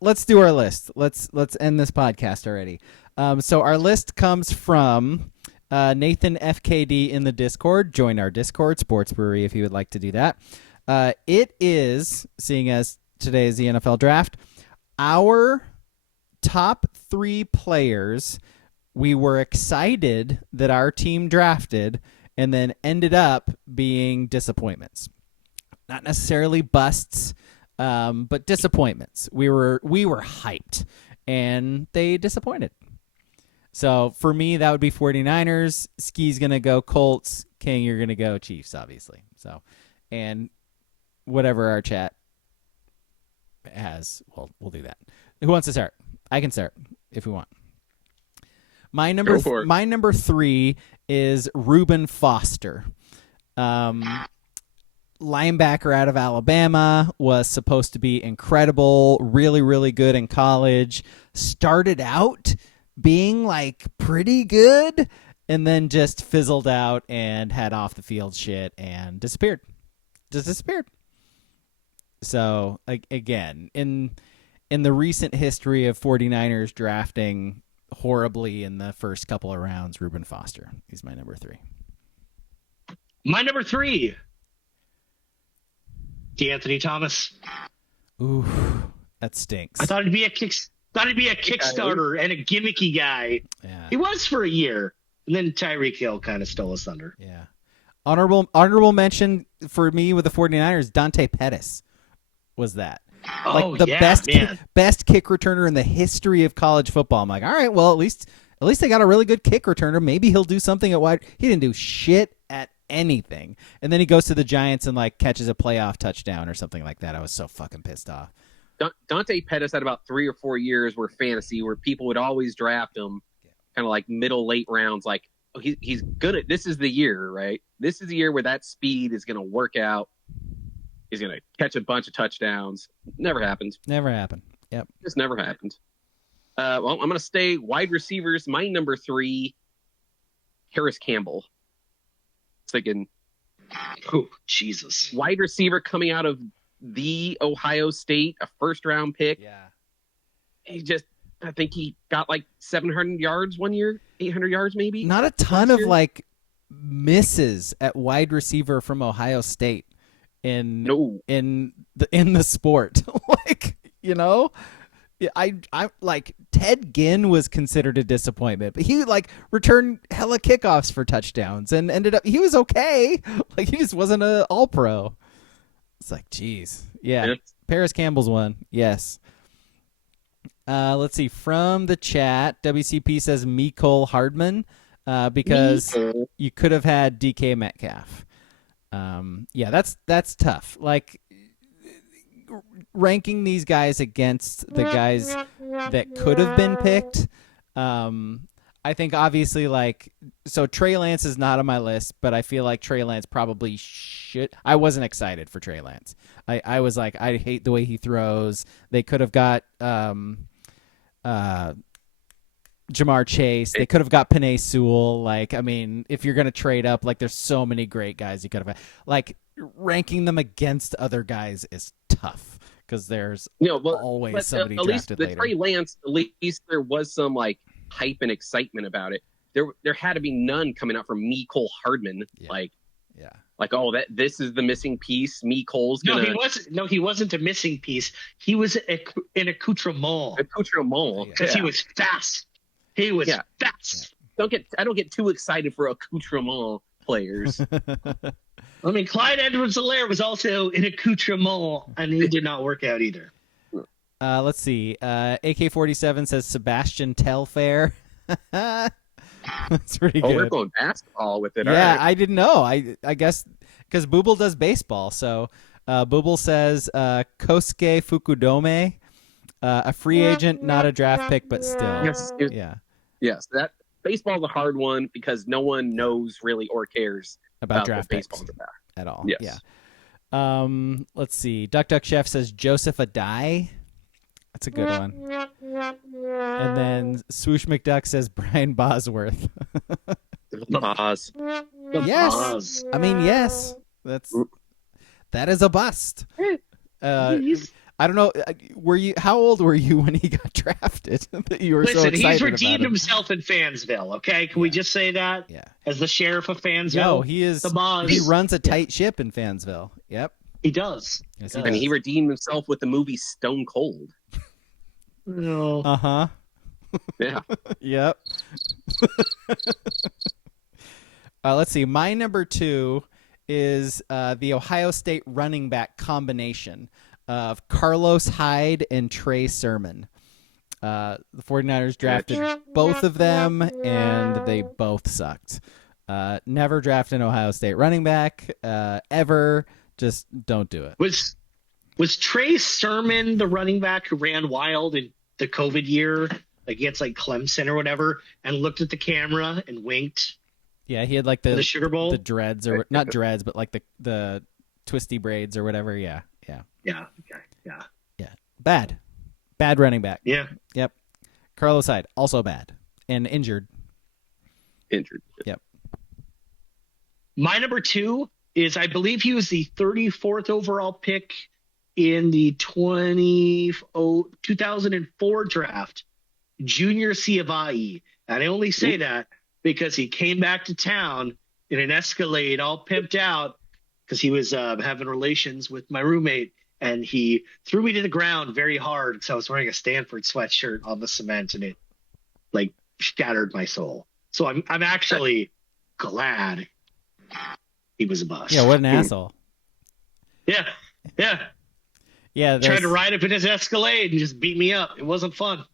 Let's do our list. Let's end this podcast already. So our list comes from Nathan FKD in the Discord. Join our Discord, Sports Brewery, if you would like to do that. It is, seeing as today is the NFL draft, our top 3 players we were excited that our team drafted and then ended up being disappointments. Not necessarily busts, but disappointments. We were hyped, and they disappointed. So for me, that would be 49ers. Ski's going to go Colts. King, you're going to go Chiefs, obviously. So, and whatever our chat has, we'll do that. Who wants to start? I can start if we want. My number 3 is Reuben Foster. Linebacker out of Alabama, was supposed to be incredible, really, really good in college. Started out being like pretty good and then just fizzled out and had off the field shit and disappeared. Just disappeared. So again, in the recent history of 49ers drafting horribly in the first couple of rounds, Reuben Foster. He's my number 3. My number 3, DeAnthony Thomas. Ooh, that stinks. I thought it'd be a Kickstarter and a gimmicky guy. Yeah. He was for a year, and then Tyreek Hill kind of stole his thunder. Yeah. Honorable mention for me with the 49ers, Dante Pettis was that. Best kick returner in the history of college football. I'm like, all right, well, at least they got a really good kick returner. Maybe he'll do something at wide. He didn't do shit at anything. And then he goes to the Giants and like catches a playoff touchdown or something like that. I was so fucking pissed off. Dante Pettis had about 3 or 4 years where fantasy, where people would always draft him kind of like late rounds. Like, oh, he's good at, this is the year, right? This is the year where that speed is going to work out. He's going to catch a bunch of touchdowns. Never happened. Never happened. Yep. Just never happened. Well, I'm going to stay wide receivers. My number 3, Harris Campbell. Thinking, oh, Jesus. Wide receiver coming out of the Ohio State, a first-round pick. Yeah. I think he got like 700 yards one year, 800 yards maybe. Not a ton of like misses at wide receiver from Ohio State in the sport. Like, you know, I like Ted Ginn was considered a disappointment, but he like returned hella kickoffs for touchdowns and ended up, he was okay. Like he just wasn't an all-pro. It's like, geez. Yeah. Paris Campbell's one. Yes. Let's see. From the chat, WCP says Mecole Hardman because you could have had DK Metcalf. Yeah, that's tough. Like ranking these guys against the guys that could have been picked. I think obviously so Trey Lance is not on my list, but I feel like Trey Lance probably should. I wasn't excited for Trey Lance. I was like, I hate the way he throws. They could have got Jamar Chase. They could have got Penei Sewell. Like, I mean, if you're going to trade up, like there's so many great guys you could have. Like ranking them against other guys is tough because there's always somebody drafted later. Trey Lance, at least there was some like hype and excitement about it. There had to be none coming out from Mecole Hardman. Yeah. Like, oh, this is the missing piece. Mecole's gonna. He wasn't a missing piece. He was an accoutrement. Because he was fast. He was fast. Yeah. I don't get too excited for accoutrement players. I mean, Clyde Edwards-Helaire was also an accoutrement, and he did not work out either. Let's see. AK-47 says Sebastian Telfair. That's pretty good. Oh, we're going basketball with it. Yeah, right. I didn't know. I guess because Booble does baseball. So Booble says Kosuke Fukudome, a free agent, not a draft pick, but still. Yes, that baseball's a hard one because no one knows really or cares about draft picks at all. Yes. Yeah. Let's see. Duck Chef says Joseph Adai. That's a good one. And then Swoosh McDuck says Brian Bosworth. Boz. Yes. I mean, yes. That is a bust. I don't know. How old were you when he got drafted? That you were so excited he's about redeemed him? himself in Fansville. Okay, can we just say that? Yeah. As the sheriff of Fansville. No, he is. The boss. He runs a tight ship in Fansville. Yep. He does. Yes, he he And does. he redeemed himself with the movie Stone Cold. No. Uh-huh. Yeah. Yep. Let's see. My number 2 is the Ohio State running back combination of Carlos Hyde and Trey Sermon. The 49ers drafted both of them, and they both sucked. Never draft an Ohio State running back, ever. Just don't do it. Was Trey Sermon the running back who ran wild in the COVID year against like Clemson or whatever and looked at the camera and winked? Yeah, he had like the Sugar Bowl, the dreads, or not dreads, but like the twisty braids or whatever. Yeah. Bad running back. Yeah. Yep. Carlos Hyde, also bad and injured. Yep. My number 2 is, I believe he was the 34th overall pick in the 2004 draft, Junior Ciavai. And I only say that because he came back to town in an Escalade all pimped out because he was having relations with my roommate, and he threw me to the ground very hard because I was wearing a Stanford sweatshirt on the cement, and it like shattered my soul. So I'm actually glad he was a bust. Yeah, what an asshole. Yeah. Tried to ride up in his Escalade and just beat me up. It wasn't fun.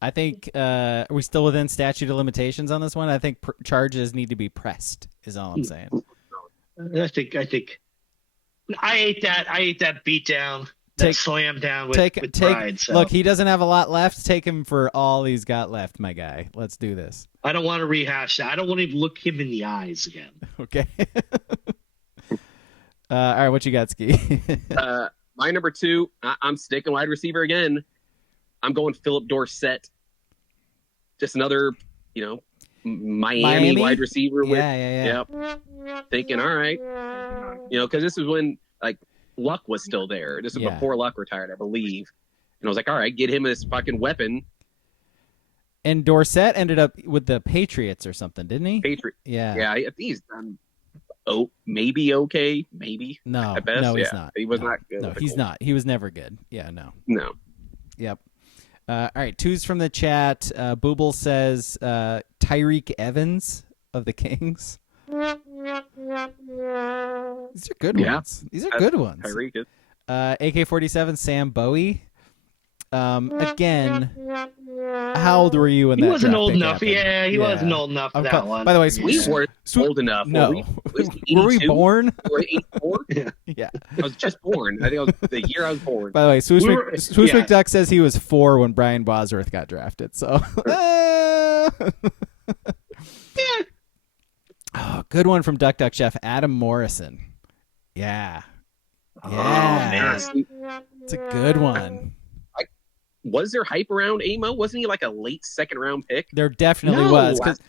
I think are we still within statute of limitations on this one? I think charges need to be pressed. Is all I'm saying. I think I ate that beat down, that slam down with pride. So. Look, he doesn't have a lot left. Take him for all he's got left, my guy. Let's do this. I don't want to rehash that. I don't want to look him in the eyes again. Okay. All right, what you got, Ski? My number 2, I'm sticking wide receiver again. I'm going Philip Dorsett. Just another, Miami wide receiver. Yeah. Yep. Thinking, all right. Because this is when, Luck was still there. This is before Luck retired, I believe. And I was like, all right, get him this fucking weapon. And Dorsett ended up with the Patriots or something, didn't he? Yeah. Yeah, he's done. Oh, maybe okay, maybe. No, at best. He's not. He was not good. No, he's not. He was never good. Yeah, no. No. Yep. All right, 2's from the chat. Booble says Tyreek Evans of the Kings. These are good ones. These are good ones. Tyreek is. AK-47 Sam Bowie. Again, how old were you when that He wasn't draft old pick enough. happened? Yeah, he wasn't old enough for that one. By the way, we weren't old enough. No. Were we born? Were we 84? Yeah. I was just born. I think it was the year I was born. By the way, Swoosh McDuck says he was 4 when Brian Bosworth got drafted. So, oh, good one from Duck Duck Chef Adam Morrison. Yeah. Man. It's a good one. Was there hype around Amo? Wasn't he like a late second round pick? There definitely was. Because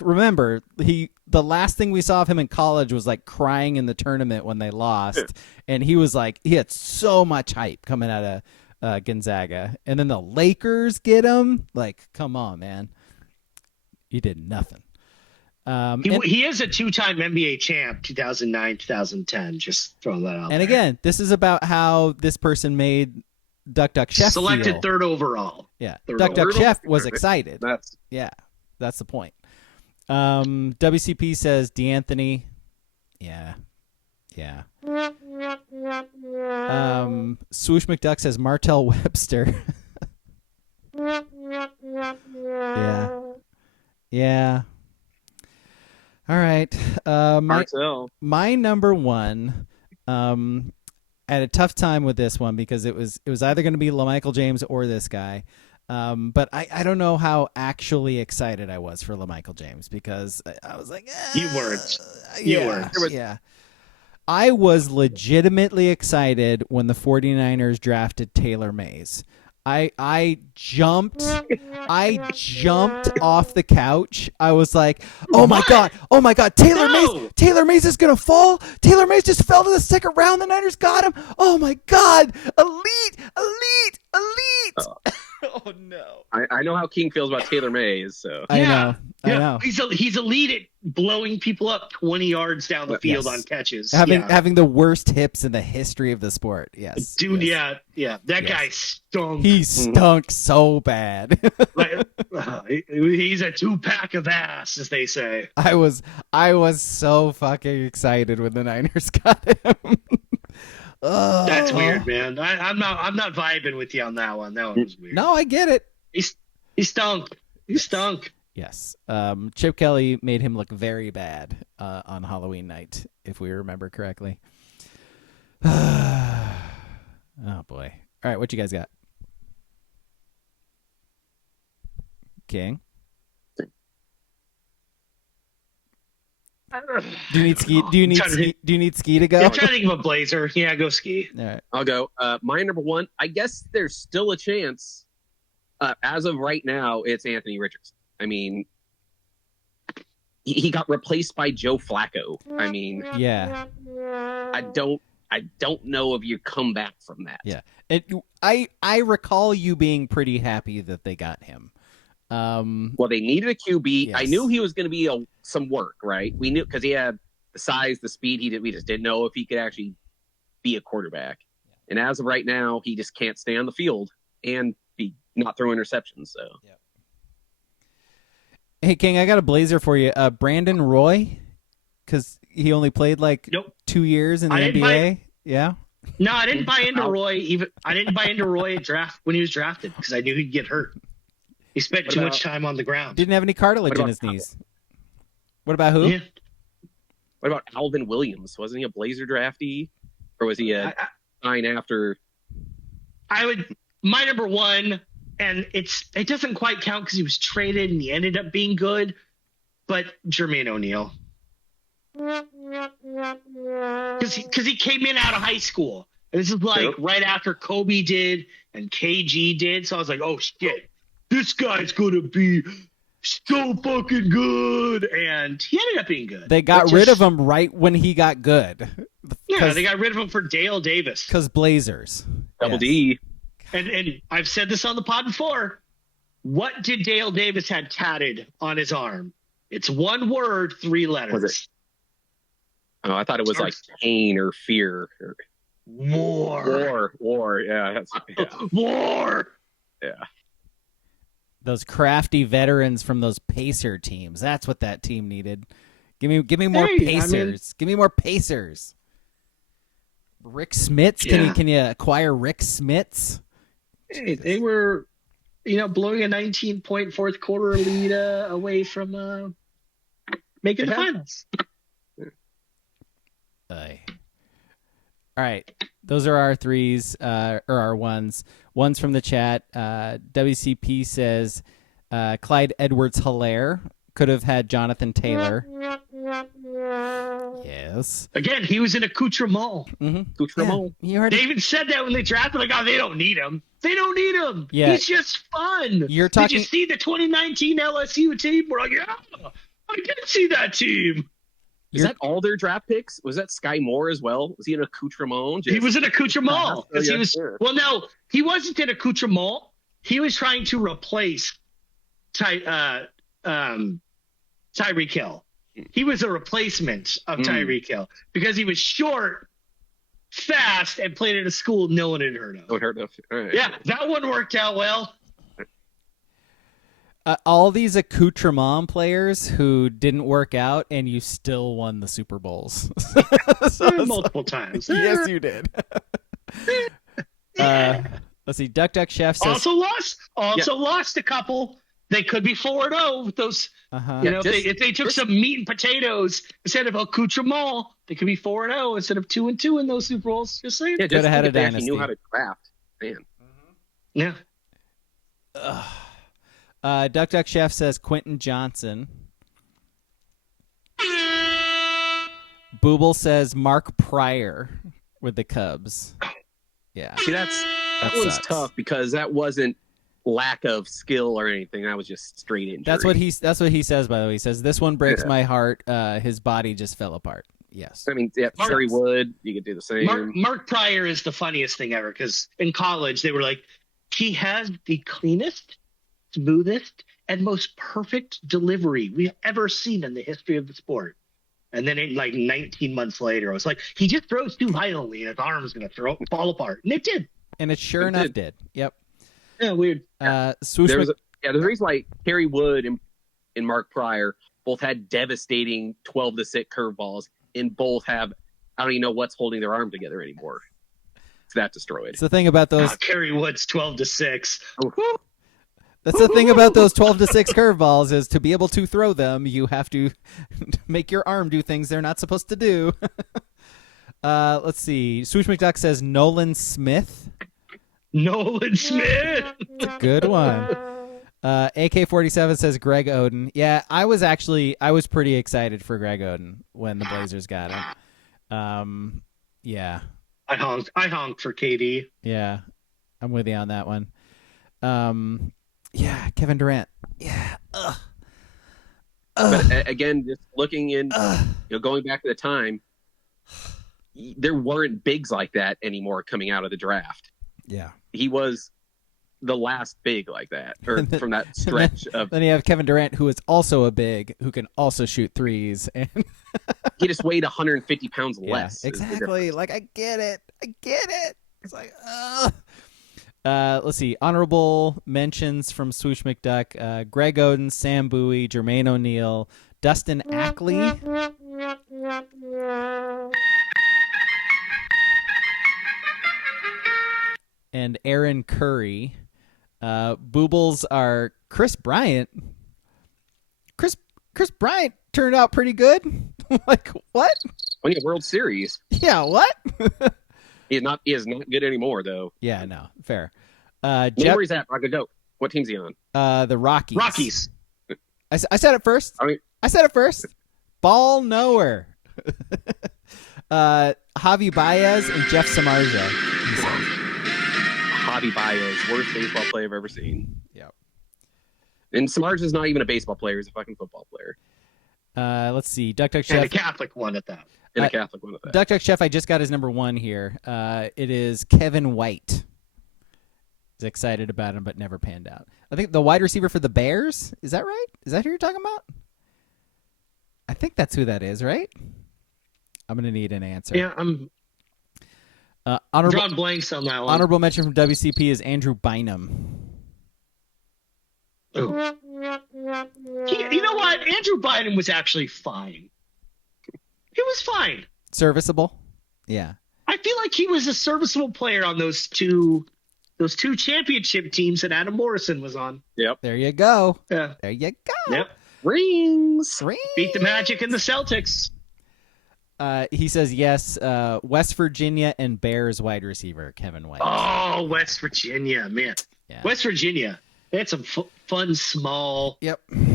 remember, the last thing we saw of him in college was like crying in the tournament when they lost. And he was like, he had so much hype coming out of Gonzaga. And then the Lakers get him. Like, come on, man. You did nothing. He is a 2-time NBA champ, 2009, 2010. Just throwing that out. And again, this is about how this person made Duck Duck Chef selected 3rd overall. Yeah, third Duck Duck overall. Chef was excited. That's the point. WCP says DeAnthony. Yeah. Swoosh McDuck says Martell Webster. Yeah. All right. My number 1, at a tough time with this one because it was either going to be LaMichael James or this guy. But I don't know how actually excited I was for LaMichael James because I was like, you weren't. Yeah. I was legitimately excited when the 49ers drafted Taylor Mays. I jumped off the couch. I was like, oh my god, Taylor Mays is gonna fall. Taylor Mays just fell to the second round. The Niners got him. Oh my god, elite. Oh no. I know how King feels about Taylor Mays, so I know. He's elite at blowing people up 20 yards down the field on catches. Having the worst hips in the history of the sport. Yes. Dude, yes. yeah. That guy stunk. He stunk so bad. He's a 2-pack of ass, as they say. I was so fucking excited when the Niners got him. That's weird, man. I'm not vibing with you on that one. That one was weird. No, I get it. He stunk. He stunk. Yes. Chip Kelly made him look very bad on Halloween night, if we remember correctly. Oh boy. All right, what you guys got? King? Do you need Ski to go? I'm trying to think of a Blazer. Yeah, go Ski. All right. I'll go. My number one, I guess there's still a chance. As of right now, it's Anthony Richardson. I mean, he got replaced by Joe Flacco. I mean, yeah. I don't know if you come back from that. Yeah. I recall you being pretty happy that they got him. Well, they needed a QB. Yes. I knew he was going to be some work, right? We knew because he had the size, the speed. We just didn't know if he could actually be a quarterback. And as of right now, he just can't stay on the field and be not throw interceptions. So, Hey King, I got a Blazer for you. Brandon Roy, because he only played 2 years in the NBA. Yeah. No, I didn't buy into Roy. I didn't buy into Roy at draft when he was drafted because I knew he'd get hurt. He spent too much time on the ground. Didn't have any cartilage in his knees. What about who? Yeah. What about Alvin Williams? Wasn't he a Blazer draftee, or was he a sign after? My number one, and it doesn't quite count because he was traded and he ended up being good, but Jermaine O'Neal. Because he came in out of high school. And this is right after Kobe did and KG did. So I was like, oh shit, this guy's gonna be so fucking good. And he ended up being good. They got rid of him right when he got good. Yeah, they got rid of him for Dale Davis. Because Blazers. Double D. And I've said this on the pod before. What did Dale Davis had tatted on his arm? It's one word, 3 letters. Was it? Oh, I thought it was like pain or fear. War. Yeah. War. Yeah. Those crafty veterans from those Pacer teams. That's what that team needed. Give me more Pacers. Give me more Pacers. Rick Smits. Can you acquire Rick Smits? Hey, they were, blowing a 19-point fourth quarter lead away from making the finals. All right. Those are our threes, or our ones. One's from the chat. WCP says Clyde Edwards-Helaire could have had Jonathan Taylor. Yes. Again, he was an accoutrement. Mm-hmm. Accoutrement. Yeah, they even said that when they drafted him. They don't need him. They don't need him. Yeah. He's just fun. Did you see the 2019 LSU team? We're like, yeah, I did see that team. Is that all their draft picks? Was that Sky Moore as well? Was he an accoutrement? He was an accoutrement. Well, no, he wasn't an accoutrement. He was trying to replace Tyreek Hill. He was a replacement of Tyreek Hill because he was short, fast, and played at a school no one had heard of. No one heard of. All right. Yeah, that one worked out well. All these accoutrement players who didn't work out, and you still won the Super Bowls. Multiple times. Yes, you did. Let's see. Duck Chef says also lost a couple. They could be 4-0 with those. If they took some meat and potatoes instead of accoutrement, they could be 4-0 instead of 2-2 in those Super Bowls. Just saying. Yeah, just had a dynasty. Knew how to draft, man. Yeah. Duck Chef says Quentin Johnson. Booble says Mark Pryor with the Cubs. Yeah. See, that's That was sucks. tough because that wasn't lack of skill or anything. That was just straight injury. That's what he says, by the way. He says, "This one breaks my heart. His body just fell apart." Yes. I mean, yeah, Terry Wood, you could do the same. Mark Pryor is the funniest thing ever because in college they were like, he has the cleanest, smoothest, and most perfect delivery we've ever seen in the history of the sport. And then, 19 months later, I was like, he just throws too violently, and his arm's going to fall apart. And it did. And it sure enough did. Yep. Yeah, weird. There's a reason why Terry Wood and Mark Pryor both had devastating 12-6 curveballs, and both have, I don't even know what's holding their arm together anymore. It's that destroyed. It's the thing about those. Kerry Wood's 12-6. That's the thing about those 12-6 curveballs is to be able to throw them, you have to make your arm do things they're not supposed to do. Let's see. Swoosh McDuck says Nolan Smith. Nolan Smith. It's a good one. AK-47 says Greg Oden. Yeah, I was pretty excited for Greg Oden when the Blazers got him. Yeah. I honked for KD. Yeah, I'm with you on that one. Yeah, Kevin Durant. Yeah. But again, just looking in, going back to the time, there weren't bigs like that anymore coming out of the draft. Yeah. He was the last big like that, or from that stretch of. Then you have Kevin Durant, who is also a big, who can also shoot threes, and he just weighed 150 pounds less. Exactly. Like I get it. It's like, let's see. Honorable mentions from Swoosh McDuck: Greg Oden, Sam Bowie, Jermaine O'Neal, Dustin Ackley. And Aaron Curry. Boobles are Chris Bryant. Chris Bryant turned out pretty good. Like, what? Winning a World Series. Yeah, what? He is not good anymore, though. Yeah, no, fair. Where he's at, Braga, go. What team's he on? The Rockies. Rockies. I said it first. I said it first. Ball knower. Javi Baez and Jeff Samardzija. He says. Javi Baez, worst baseball player I've ever seen. Yep. And Samardzija's not even a baseball player; he's a fucking football player. Let's see. Duck Chef. And a Catholic one at that. Duck Chef, I just got his number one here. It is Kevin White. Was excited about him, but never panned out. I think the wide receiver for the Bears. Is that right? Is that who you're talking about? I think that's who that is, right? I'm going to need an answer. Yeah, I'm drawing blanks on that one. Honorable mention from WCP is Andrew Bynum. You know what? Andrew Bynum was actually fine. He was fine. Serviceable? Yeah. I feel like he was a serviceable player on those two championship teams that Adam Morrison was on. Yep. There you go. Yeah. There you go. Yep. Rings. Beat the Magic and the Celtics. He says yes. West Virginia and Bears wide receiver Kevin White. Oh, West Virginia, man. Yeah. West Virginia. They had some fun, small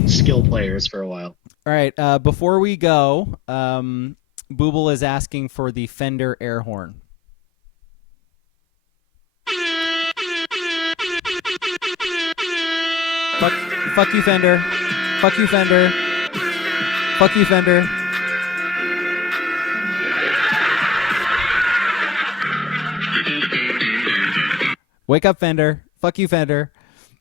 skill players for a while. All right. Before we go, Booble is asking for the Fender air horn. Fuck you, Fender. Fuck you, Fender. Fuck you, Fender. Wake up, Fender. Fuck you, Fender.